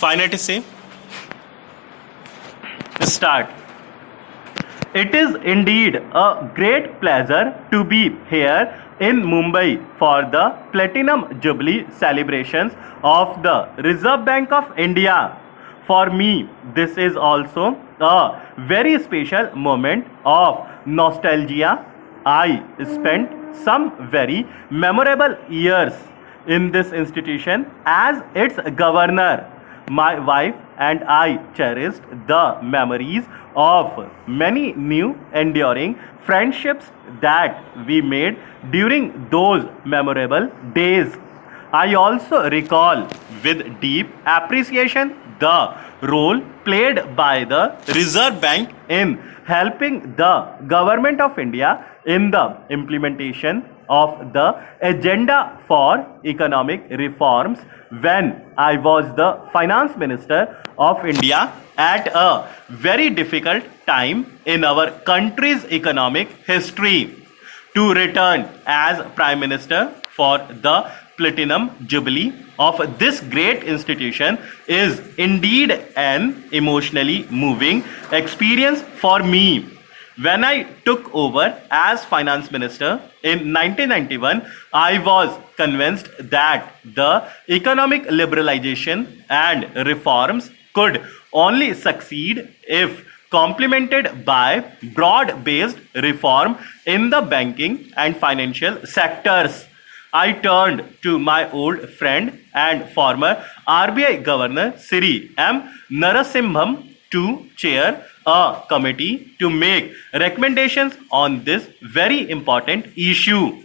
Finite say start. It is indeed a great pleasure to be here in Mumbai for the Platinum Jubilee celebrations of the Reserve Bank of India. For me, this is also a very special moment of nostalgia. I spent some very memorable years in this institution as its governor. My wife and I cherished the memories of many new enduring friendships that we made during those memorable days. I also recall with deep appreciation the role played by the Reserve Bank in helping the Government of India in the implementation of the agenda for economic reforms when I was the Finance Minister of India at a very difficult time in our country's economic history. To return as Prime Minister for the Platinum Jubilee of this great institution is indeed an emotionally moving experience for me. When I took over as Finance Minister in 1991, I was convinced that the economic liberalization and reforms could only succeed if complemented by broad-based reform in the banking and financial sectors. I turned to my old friend and former RBI Governor Sri M. Narasimham to chair a committee to make recommendations on this very important issue.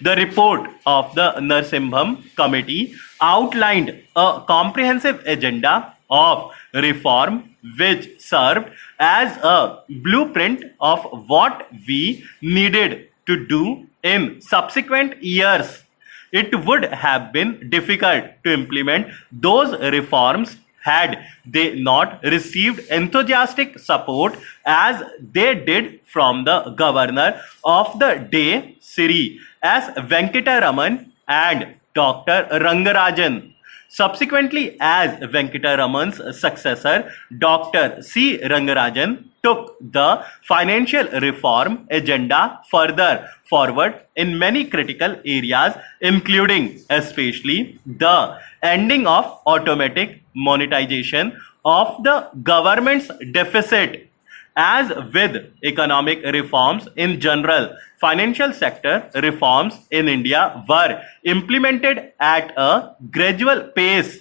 The report of the Narasimham committee outlined a comprehensive agenda of reform which served as a blueprint of what we needed to do in subsequent years. It would have been difficult to implement those reforms had they not received enthusiastic support as they did from the governor of the day, Sri S. Venkataraman and Dr. Rangarajan. Subsequently, as Venkataraman's successor, Dr. C. Rangarajan took the financial reform agenda further forward in many critical areas, including especially the ending of automatic monetization of the government's deficit. As with economic reforms in general, financial sector reforms in India were implemented at a gradual pace.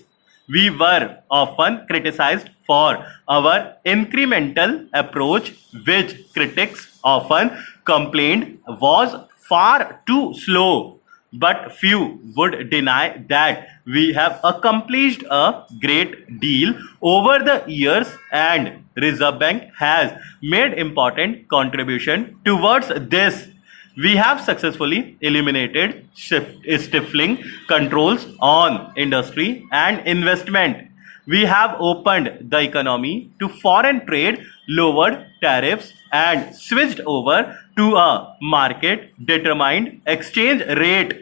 We were often criticized for our incremental approach, which critics often complained was far too slow. But few would deny that we have accomplished a great deal over the years, and Reserve Bank has made important contribution towards this. We have successfully eliminated stifling controls on industry and investment. We have opened the economy to foreign trade, lowered tariffs, and switched over to a market determined exchange rate.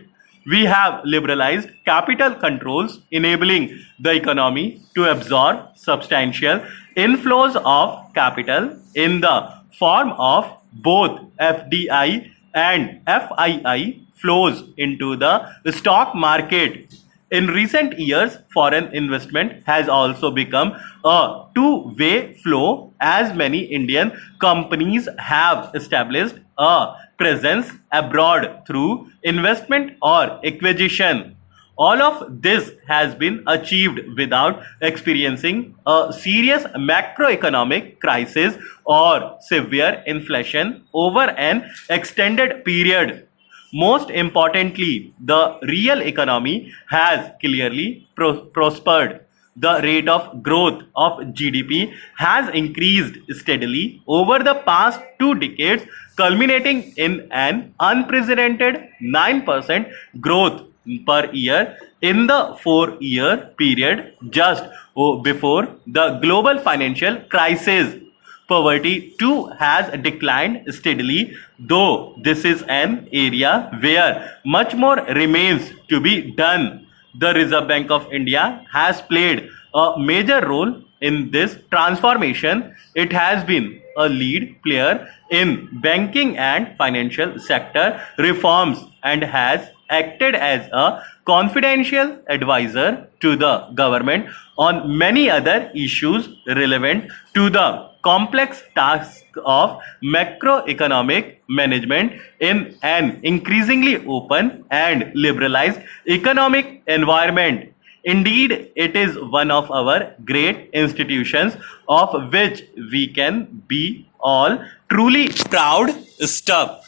We have liberalized capital controls, enabling the economy to absorb substantial inflows of capital in the form of both FDI and FII flows into the stock market. In recent years, foreign investment has also become a two-way flow as many Indian companies have established a presence abroad through investment or acquisition. All of this has been achieved without experiencing a serious macroeconomic crisis or severe inflation over an extended period. Most importantly, the real economy has clearly prospered. The rate of growth of GDP has increased steadily over the past 2 decades, culminating in an unprecedented 9% growth per year in the 4-year period just before the global financial crisis. Poverty too has declined steadily, though this is an area where much more remains to be done. The Reserve Bank of India has played a major role in this transformation. It has been a lead player in banking and financial sector reforms and has acted as a confidential advisor to the government on many other issues relevant to the complex task of macroeconomic management in an increasingly open and liberalized economic environment. Indeed, it is one of our great institutions of which we can be all truly proud stuff.